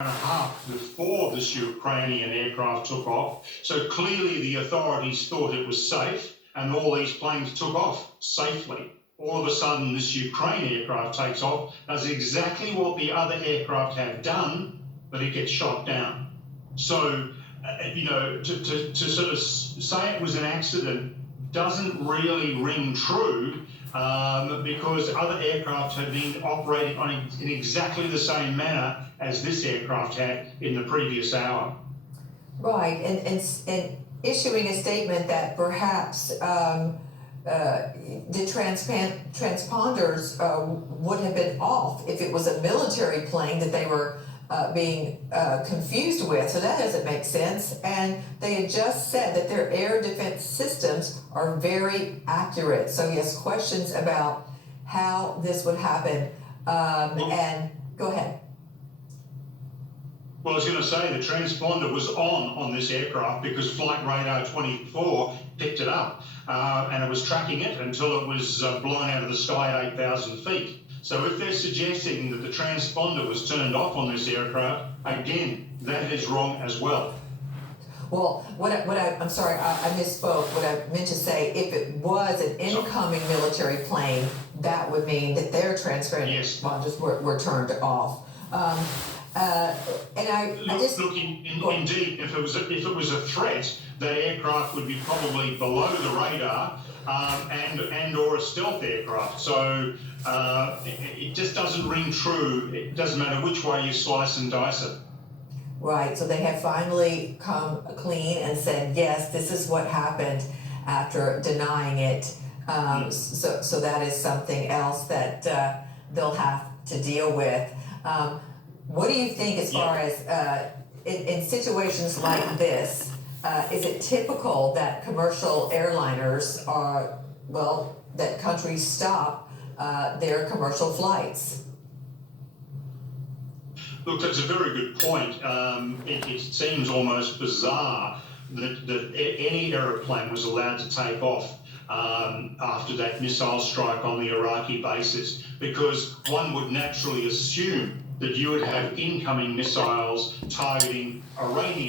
and a half before this Ukrainian aircraft took off. So clearly the authorities thought it was safe and all these planes took off safely. All of a sudden this Ukraine aircraft takes off, does exactly what the other aircraft have done, but it gets shot down. So, to sort of say it was an accident doesn't really ring true, because other aircraft have been operating in exactly the same manner as this aircraft had in the previous hour. Right, and issuing a statement that perhaps the transponders would have been off if it was a military plane that they were being confused with. So that doesn't make sense. And they had just said that their air defense systems are very accurate. So yes, questions about how this would happen. And go ahead. Well, I was going to say the transponder was on this aircraft because Flight Radar 24 picked it up, and it was tracking it until it was blown out of the sky at 8,000 feet. So if they're suggesting that the transponder was turned off on this aircraft, again, that is wrong as well. Well, I'm sorry, I misspoke. What I meant to say, if it was an incoming military plane, that would mean that their transponders were turned off. Indeed, if it was a threat, that aircraft would be probably below the radar, and or a stealth aircraft. So it just doesn't ring true. It doesn't matter which way you slice and dice it. Right. So they have finally come clean and said, yes, this is what happened after denying it. So that is something else that they'll have to deal with. What do you think as far as in situations like this, is it typical that commercial airliners are, that countries stop their commercial flights? Look, that's a very good point. It seems almost bizarre that any aeroplane was allowed to take off after that missile strike on the Iraqi bases, because one would naturally assume that you would have incoming missiles targeting Iranian